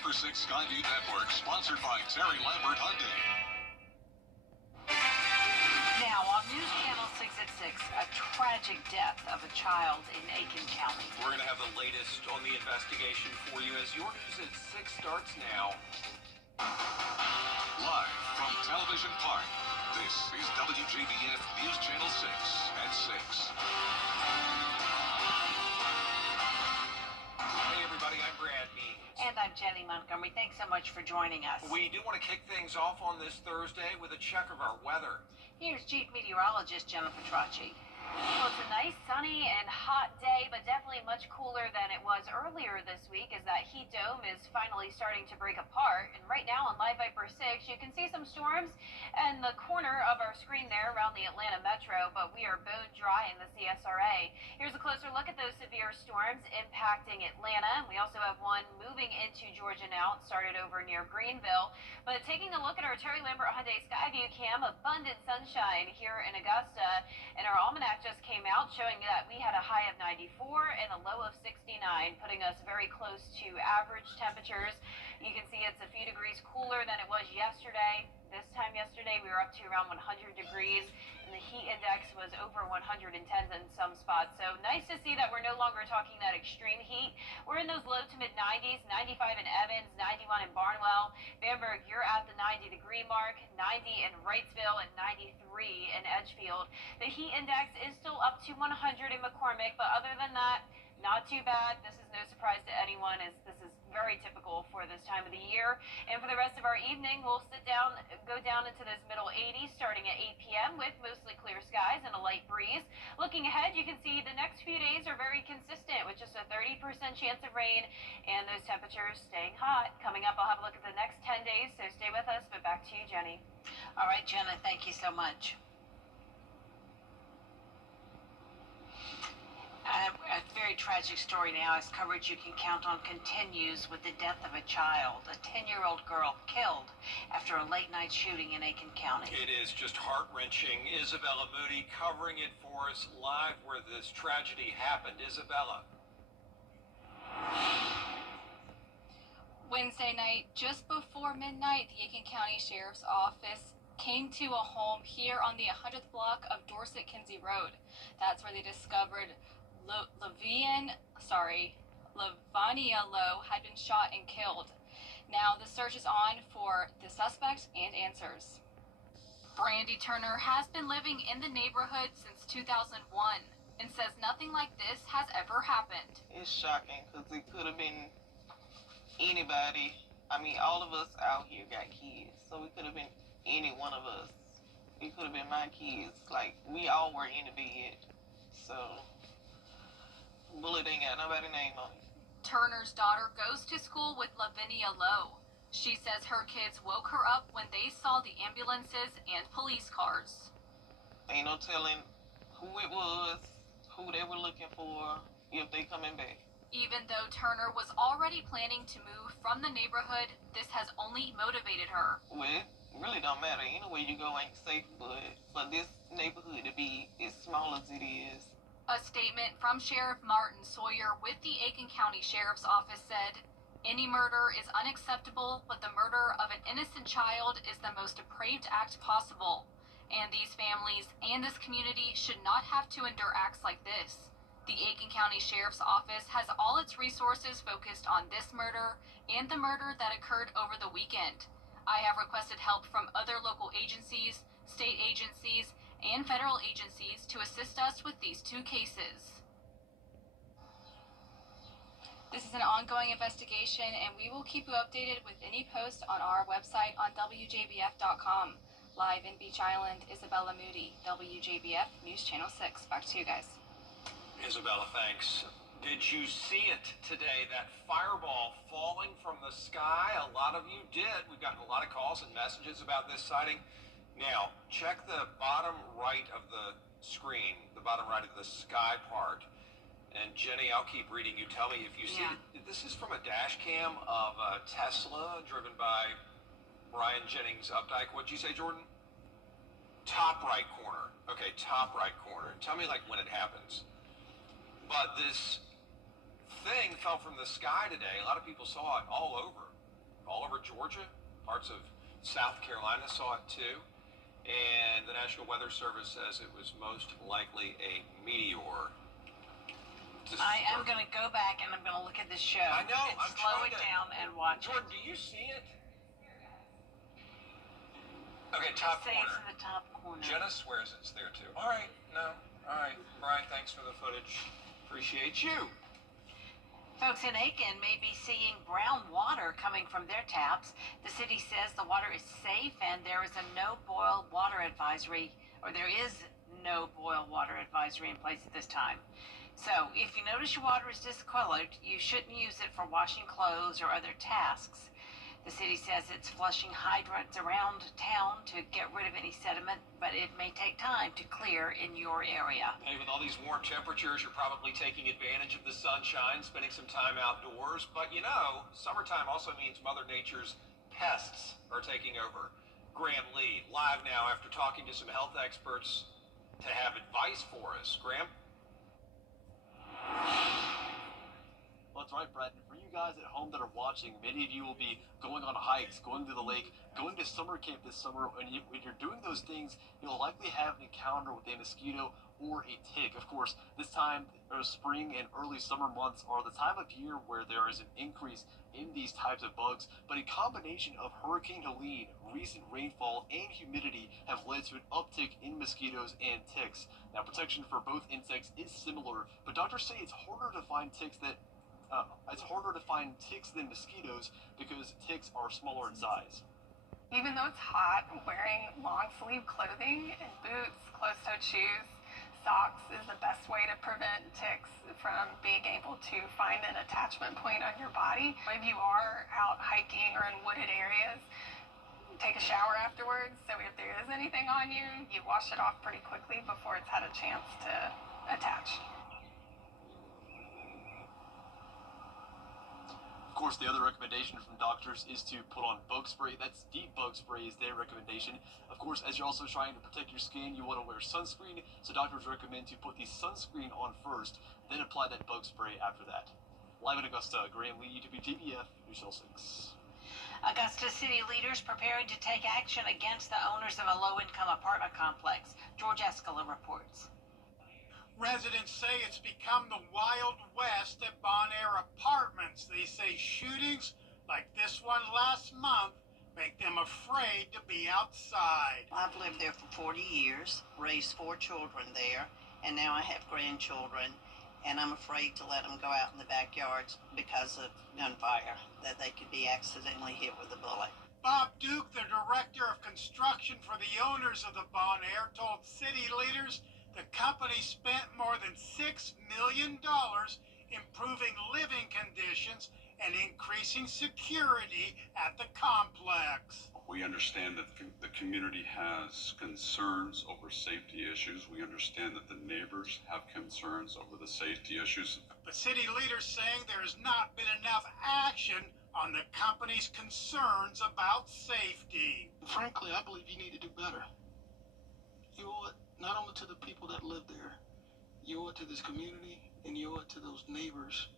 Viper 6 Skyview Network, sponsored by Terry Lambert Hyundai. Now, on News Channel 6 at 6, a tragic death of a child in Aiken County. We're going to have the latest on the investigation for you as your News at 6 starts now. Live from Television Park, this is WJBF News Channel 6 at 6. Hey everybody, I'm Brad Means. And I'm Jenny Montgomery. Thanks so much for joining us. We do want to kick things off on this Thursday with a check of our weather. Here's Chief Meteorologist Jennifer Tracci. Well, it's a nice, sunny, and hot day, but definitely much cooler than it was earlier this week as that heat dome is finally starting to break apart. And right now on Live Viper 6, you can see some storms in the corner of our screen there around the Atlanta metro, but we are bone dry in the CSRA. Here's a closer look at those severe storms impacting Atlanta. We also have one moving into Georgia now. It started over near Greenville. But taking a look at our Terry Lambert Hyundai Skyview cam, abundant sunshine here in Augusta, and our almanac just came out showing that we had a high of 94 and a low of 69, putting us very close to average temperatures. You can see it's a few degrees cooler than it was yesterday. This time yesterday we were up to around 100 degrees and the heat index was over 110 in some spots. So nice to see that we're no longer talking that extreme heat. We're in those low to mid 90s, 95 in Evans, 91 in Barnwell. Bamberg, you're at the 90-degree mark, 90 in Wrightsville, and 93 in Edgefield. The heat index is still up to 100 in McCormick, but other than that, not too bad. This is no surprise to anyone, as this is very typical for this time of the year. And for the rest of our evening, we'll go down into those middle 80s starting at 8 p.m. with mostly clear skies and a light breeze. Looking ahead, you can see the next few days are very consistent with just a 30% chance of rain and those temperatures staying hot. Coming up, I'll have a look at the next 10 days, so stay with us. But back to you, Jenny. All right, Jenna, thank you so much. A very tragic story now as coverage you can count on continues with the death of a child, a 10-year-old girl killed after a late-night shooting in Aiken County. It is just heart-wrenching. Isabella Moody covering it for us live where this tragedy happened. Isabella. Wednesday night, just before midnight, the Aiken County Sheriff's Office came to a home here on the 100th block of Dorset-Kinsey Road. That's where they discovered Lavania Lowe had been shot and killed. Now the search is on for the suspect and answers. Brandy Turner has been living in the neighborhood since 2001 and says nothing like this has ever happened. It's shocking because it could have been anybody. I mean, all of us out here got kids, so it could have been any one of us. It could have been my kids. Like, we all were in the bed, so bullet ain't got nobody's name on it. Turner's daughter goes to school with Lavinia Lowe. She says her kids woke her up when they saw the ambulances and police cars. Ain't no telling who it was, who they were looking for, if they coming back. Even though Turner was already planning to move from the neighborhood, this has only motivated her. Well, it really don't matter. Anywhere you go ain't safe, but for this neighborhood to be as small as it is. A statement from Sheriff Martin Sawyer with the Aiken County Sheriff's Office said, "Any murder is unacceptable, but the murder of an innocent child is the most depraved act possible. And these families and this community should not have to endure acts like this." The Aiken County Sheriff's Office has all its resources focused on this murder and the murder that occurred over the weekend. I have requested help from other local agencies, state agencies, and federal agencies to assist us with these two cases. This is an ongoing investigation, and we will keep you updated with any post on our website on WJBF.com. Live in Beach Island, Isabella Moody, WJBF News Channel 6. Back to you guys. Isabella, thanks. Did you see it today, that fireball falling from the sky? A lot of you did. We've gotten a lot of calls and messages about this sighting. Now, check the bottom right of the screen, the bottom right of the sky part. And Jenny, I'll keep reading. You tell me if you see it. This is from a dash cam of a Tesla driven by Brian Jennings Updike. What'd you say, Jordan? Top right corner. Okay, top right corner. Tell me like when it happens. But this thing fell from the sky today. A lot of people saw it all over. all over Georgia. Parts of South Carolina saw it too. And the National Weather Service says it was most likely a meteor. I am going to go back and I'm going to look at this show. I know. And I'm slow trying it to. down and watch Jordan, it. do you see it? Okay, top Say it's corner. in the top corner. Jenna swears it's there too. All right, no. All right, Brian, thanks for the footage. Appreciate you. Folks in Aiken may be seeing brown water coming from their taps. The city says the water is safe and there is a no boil water advisory, or there is no boil water advisory in place at this time. So if you notice your water is discolored, you shouldn't use it for washing clothes or other tasks. The city says it's flushing hydrants around town to get rid of any sediment, but it may take time to clear in your area. Hey, with all these warm temperatures, you're probably taking advantage of the sunshine, spending some time outdoors. But you know, summertime also means Mother Nature's pests are taking over. Graham Lee, live now after talking to some health experts to have advice for us. Graham? Well, that's right, Brett. And for you guys at home that are watching, many of you will be going on hikes, going to the lake, going to summer camp this summer. When you're doing those things, you'll likely have an encounter with a mosquito or a tick. Of course, this time, spring and early summer months are the time of year where there is an increase in these types of bugs. But a combination of Hurricane Helene, recent rainfall, and humidity have led to an uptick in mosquitoes and ticks. Now, protection for both insects is similar, but doctors say it's harder to find ticks than mosquitoes because ticks are smaller in size. Even though it's hot, wearing long sleeve clothing and boots, closed-toed shoes, socks is the best way to prevent ticks from being able to find an attachment point on your body. If you are out hiking or in wooded areas, take a shower afterwards. So if there is anything on you, you wash it off pretty quickly before it's had a chance to attach. Of course, the other recommendation from doctors is to put on bug spray. That's deep bug spray is their recommendation. Of course, as you're also trying to protect your skin, you want to wear sunscreen. So doctors recommend to put the sunscreen on first, then apply that bug spray after that. Live in Augusta, Graham Lee, WJBF, News Channel 6. Augusta city leaders preparing to take action against the owners of a low-income apartment complex. George Escala reports. Residents say it's become the Wild West at Bon Air Apartments. They say shootings like this one last month make them afraid to be outside. I've lived there for 40 years, raised 4 children there, and now I have grandchildren, and I'm afraid to let them go out in the backyards because of gunfire, that they could be accidentally hit with a bullet. Bob Duke, the director of construction for the owners of the Bon Air, told city leaders the company spent more than $6 million improving living conditions and increasing security at the complex. We understand that the community has concerns over safety issues. We understand that the neighbors have concerns over the safety issues. But city leaders saying there has not been enough action on the company's concerns about safety. Frankly, I believe you need to do better. You owe it not only to the people that live there, you owe it to this community, and you owe it to those neighbors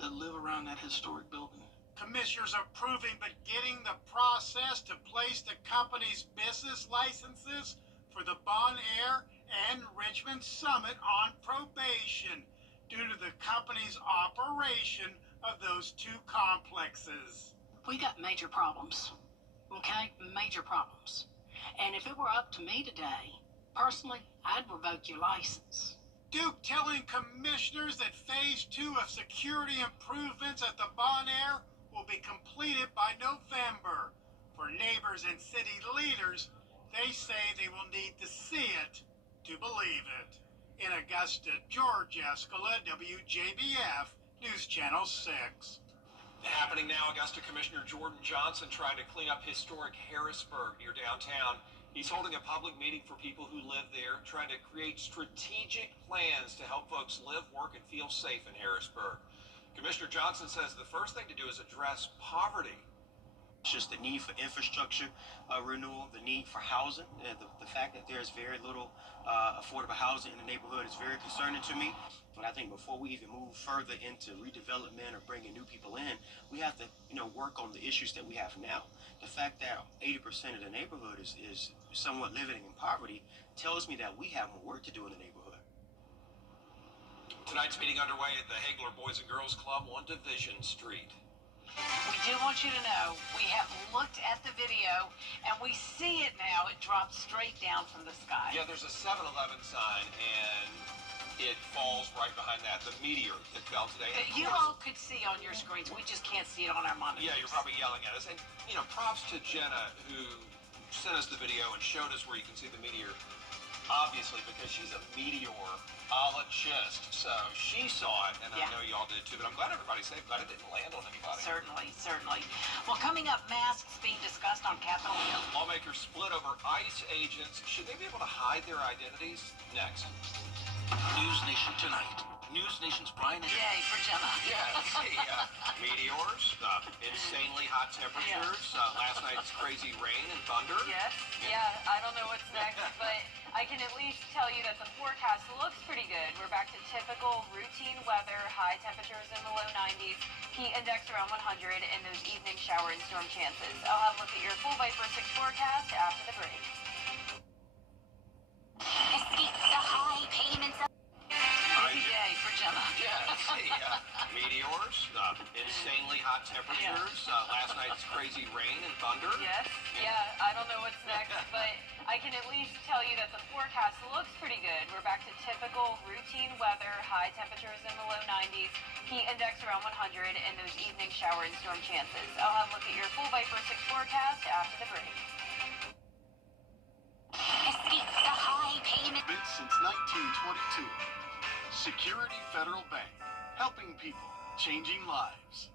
that live around that historic building. Commissioners approving but getting the process to place the company's business licenses for the Bon Air and Richmond Summit on probation due to the company's operation of those 2 complexes. We got major problems, okay? Major problems. And if it were up to me today, personally, I'd revoke your license. Duke telling commissioners that phase 2 of security improvements at the Bon Air will be completed by November. For neighbors and city leaders, they say they will need to see it to believe it. In Augusta, George Escala, WJBF, News Channel 6. Happening now, Augusta Commissioner Jordan Johnson trying to clean up historic Harrisburg near downtown. He's holding a public meeting for people who live there, trying to create strategic plans to help folks live, work, and feel safe in Harrisburg. Commissioner Johnson says the first thing to do is address poverty. It's just the need for infrastructure renewal, the need for housing. The fact that there's very little affordable housing in the neighborhood is very concerning to me. But I think before we even move further into redevelopment or bringing new people in, we have to, work on the issues that we have now. The fact that 80% of the neighborhood is somewhat living in poverty tells me that we have more work to do in the neighborhood. Tonight's meeting underway at the Hagler Boys and Girls Club on Division Street. We do want you to know we have looked at the video and we see it now. It drops straight down from the sky. Yeah, there's a 7-Eleven sign and it falls right behind that. The meteor that fell today. That you all could see on your screens. We just can't see it on our monitors. Yeah, you're probably yelling at us. And, props to Jenna who sent us the video and showed us where you can see the meteor. Obviously, because she's a meteorologist, so she saw it, and I know y'all did too. But I'm glad everybody's safe. Glad it didn't land on anybody. Certainly. Well, coming up, masks being discussed on Capitol Hill. Lawmakers split over ICE agents. Should they be able to hide their identities? Next. News Nation tonight. News Nation's Brian. Yay for Gemma. Yeah, meteors, insanely hot temperatures, last night's crazy rain and thunder. Yes, I don't know what's next, but I can at least tell you that the forecast looks pretty good. We're back to typical routine weather, high temperatures in the low 90s, heat index around 100, and those evening shower and storm chances. I'll have a look at your full Viper 6 forecast after the break. Escape the high payments of... Busy day for Gemma. Meteors, insanely hot temperatures, last night's crazy rain and thunder. Yes, I don't know what's next, but I can at least tell you that the forecast looks pretty good. We're back to typical routine weather, high temperatures in the low 90s, heat index around 100, and those evening shower and storm chances. I'll have a look at your full Viper 6 forecast after the break. Escape the high payment. Since 1922. Security Federal Bank. Helping people. Changing lives.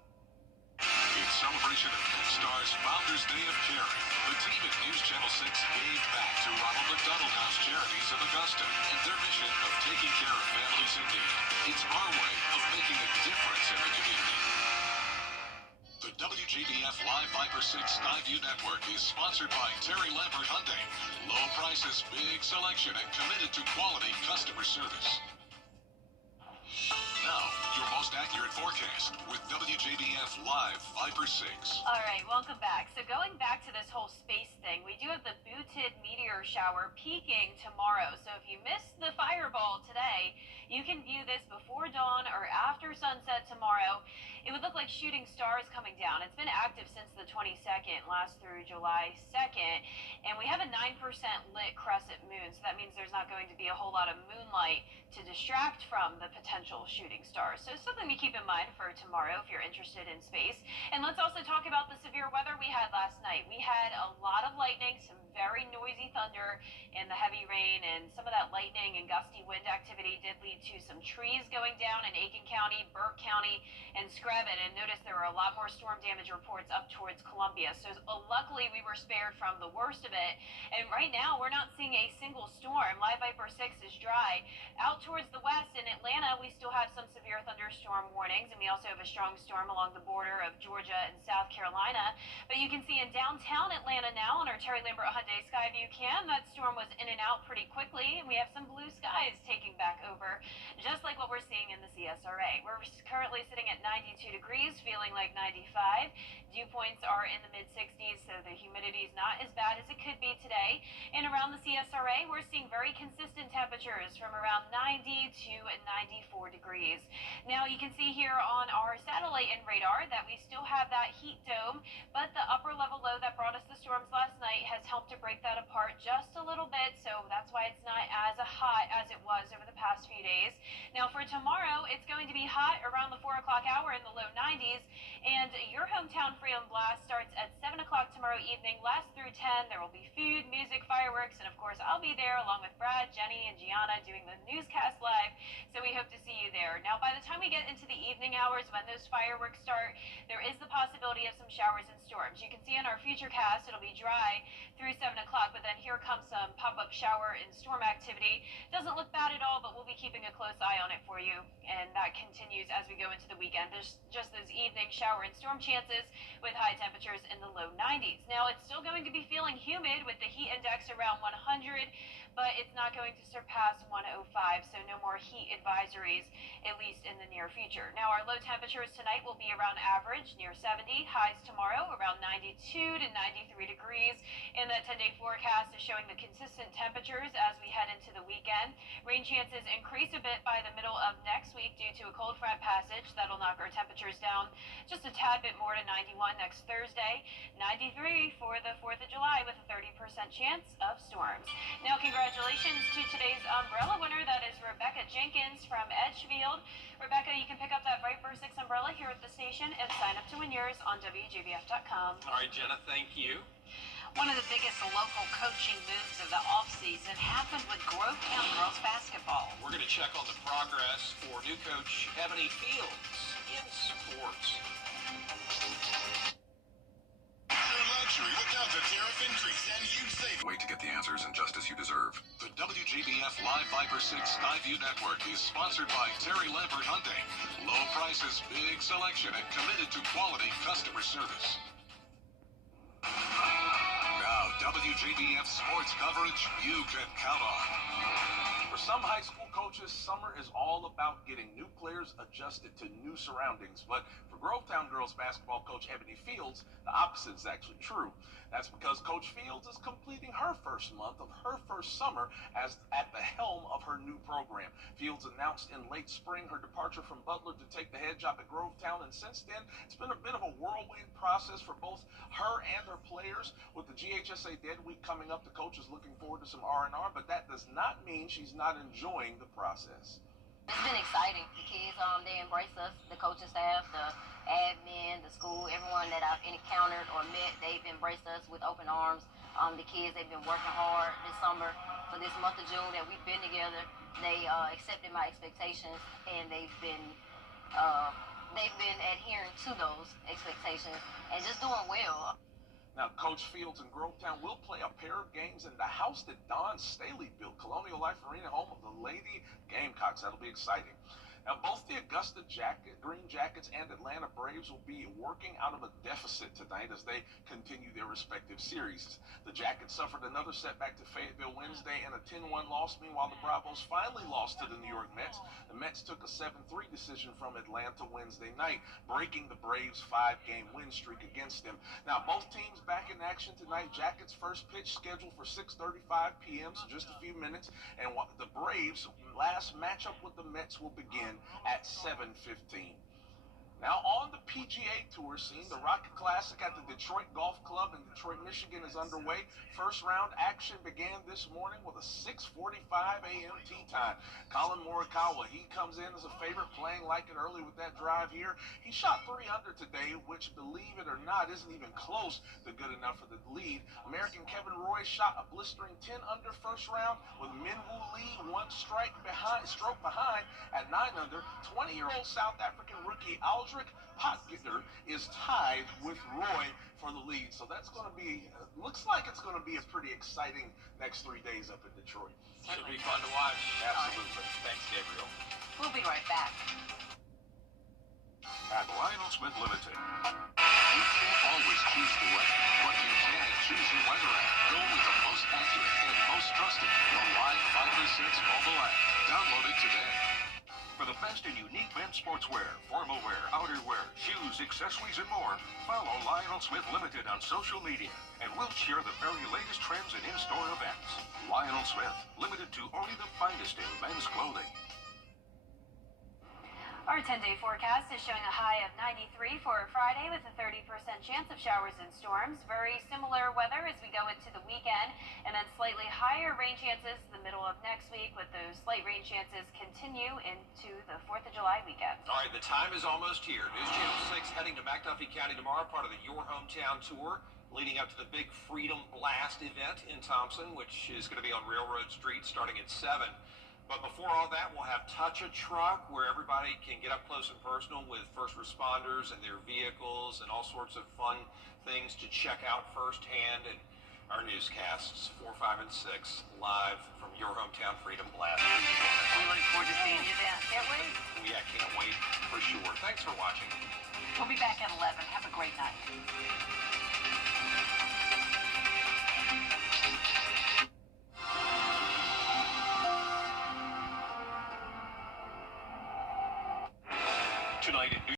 In celebration of PetStar's Founders Day of Caring, the team at News Channel 6 gave back to Ronald McDonald House Charities of Augusta and their mission of taking care of families in need. It's our way of making a difference in the community. The WJBF Live Viper 6 Skyview Network is sponsored by Terry Lambert Hyundai. Low prices, big selection, and committed to quality customer service. Now, your most accurate forecast with WJBF Live Viper 6. All right, welcome back. So going back to this whole space thing, we do have the booted meteor shower peaking tomorrow. So if you missed the fireball today, you can view this before dawn or after sunset tomorrow. It would look like shooting stars coming down. It's been active since the 22nd, lasts through July 2nd, and we have a 9% lit crescent moon, so that means there's not going to be a whole lot of moonlight to distract from the potential shooting stars. So something to keep in mind for tomorrow if you're interested in space. And let's also talk about the severe weather we had last night. We had a lot of lightning, some very noisy thunder, and the heavy rain, and some of that lightning and gusty wind activity did lead to some trees going down in Aiken County, Burke County, and Scranton. And notice there were a lot more storm damage reports up towards Columbia. So luckily we were spared from the worst of it. And right now we're not seeing a single storm. Live Viper 6 is dry. Out towards the west in Atlanta, we still have some severe thunderstorm warnings, and we also have a strong storm along the border of Georgia and South Carolina. But you can see in downtown Atlanta now on our Terry Lambert Hyundai Skyview cam, that storm was in and out pretty quickly, and we have some blue skies taking back over, just like what we're seeing in the CSRA. We're currently sitting at 92 degrees, feeling like 95. Dew points are in the mid-60s, so the humidity is not as bad as it could be today. And around the CSRA, we're seeing very consistent temperatures from around 90 to 94 degrees. Now you can see here on our satellite and radar that we still have that heat dome, but the upper level low that brought us the storms last night has helped to break that apart just a little bit, so that's why it's not as hot as it was over the past few days. Now for tomorrow, it's going to be hot around the 4 o'clock hour in the low 90s, and your hometown Freedom Blast starts at 7 o'clock tomorrow evening, lasts through 10. There will be food, music, fireworks, and of course I'll be there along with Brad, Jenny, and Gianna doing the newscast live, so we hope to see you there. Now by the time we get into the evening hours when those fireworks start, there is the possibility of some showers and storms. You can see in our future cast it'll be dry through 7 o'clock, but then here comes some pop-up shower and storm activity. Doesn't look bad at all, but we'll be keeping a close eye on it for you, and that continues as we go into the weekend. There's just those evening shower and storm chances with high temperatures in the low 90s. Now it's still going to be feeling humid with the heat index around 100. but it's not going to surpass 105, so no more heat advisories, at least in the near future. Now, our low temperatures tonight will be around average, near 70. Highs tomorrow around 92 to 93 degrees. And the 10-day forecast is showing the consistent temperatures as we head into the weekend. Rain chances increase a bit by the middle of next week due to a cold front passage. That'll knock our temperatures down just a tad bit more to 91 next Thursday. 93 for the 4th of July with a 30% chance of storms. Now, congratulations to today's umbrella winner. That is Rebecca Jenkins from Edgefield. Rebecca, you can pick up that Bright First 6 umbrella here at the station and sign up to win yours on WJBF.com. All right, Jenna, thank you. One of the biggest local coaching moves of the offseason happened with Grovetown girls basketball. We're going to check on the progress for new coach Ebony Fields in sports. Luxury without the tariff increase, and you'd save. Wait to get the answers and justice you deserve. The WJBF Live Viper 6 Skyview Network is sponsored by Terry Lambert Hyundai. Low prices, big selection, and committed to quality customer service. Now, WJBF sports coverage you can count on. For some high school coaches, summer is all about getting new players adjusted to new surroundings. But for Grovetown girls basketball coach Ebony Fields, the opposite is actually true. That's because Coach Fields is completing her first month of her first summer as at the helm of her new program. Fields announced in late spring her departure from Butler to take the head job at Grovetown, and since then, it's been a bit of a whirlwind process for both her and her players. With the GHSA Dead Week coming up, the coach is looking forward to some R&R, but that does not mean she's not enjoying the process. It's been exciting. The kids, they embrace us, the coaching staff, the admin, the school, everyone that I've encountered or met, they've embraced us with open arms. The kids, they've been working hard this summer. For this month of June that we've been together, they accepted my expectations, and they've been adhering to those expectations and just doing well. Now, Coach Fields and Grovetown will play a pair of games in the house that Don Staley built, Colonial Life Arena, home of the Lady Gamecocks. That'll be exciting. Now, both the Augusta Green Jackets and Atlanta Braves will be working out of a deficit tonight as they continue their respective series. The Jackets suffered another setback to Fayetteville Wednesday in a 10-1 loss. Meanwhile, the Bravos finally lost to the New York Mets. The Mets took a 7-3 decision from Atlanta Wednesday night, breaking the Braves' 5-game win streak against them. Now, both teams back in action tonight. Jackets' first pitch scheduled for 6:35 p.m., so just a few minutes. And the Braves' last matchup with the Mets will begin at 7:15. Now on the PGA Tour scene, the Rocket Classic at the Detroit Golf Club in Detroit, Michigan is underway. First round action began this morning with a 6:45 a.m. tee time. Colin Morikawa, he comes in as a favorite, playing like it early with that drive here. He shot 3 under today, which, believe it or not, isn't even close to good enough for the lead. American Kevin Roy shot a blistering 10 under first round, with Minwoo Lee 1 stroke behind at 9 under. 20-year-old South African rookie Aldrich Potgieter is tied with Roy for the lead. So that's going to be, looks like it's going to be a pretty exciting next 3 days up in Detroit. Should be fun to watch. Absolutely. Thanks, Gabriel. We'll be right back. At Lionel Smith Limited, you can't always choose the weather, but you can choose your weather app. Go with the most accurate and most trusted, the Live Viper 6 mobile app. Download it today. For the best in unique men's sportswear, formal wear, outerwear, shoes, accessories, and more, follow Lionel Smith Limited on social media, and we'll share the very latest trends and in-store events. Lionel Smith, limited to only the finest in men's clothing. Our 10-day forecast is showing a high of 93 for Friday with a 30% chance of showers and storms. Very similar weather as we go into the weekend, and then slightly higher rain chances the middle of next week, with those slight rain chances continue into the 4th of July weekend. All right, the time is almost here. News Channel 6 heading to McDuffie County tomorrow, part of the Your Hometown Tour, leading up to the big Freedom Blast event in Thompson, which is going to be on Railroad Street starting at 7. But before all that, we'll have Touch a Truck, where everybody can get up close and personal with first responders and their vehicles and all sorts of fun things to check out firsthand. And our newscasts, 4, 5, and 6, live from Your Hometown Freedom Blast. We look forward to seeing you then. Can't wait. Yeah, can't wait for sure. Thanks for watching. We'll be back at 11. Have a great night. Tonight in New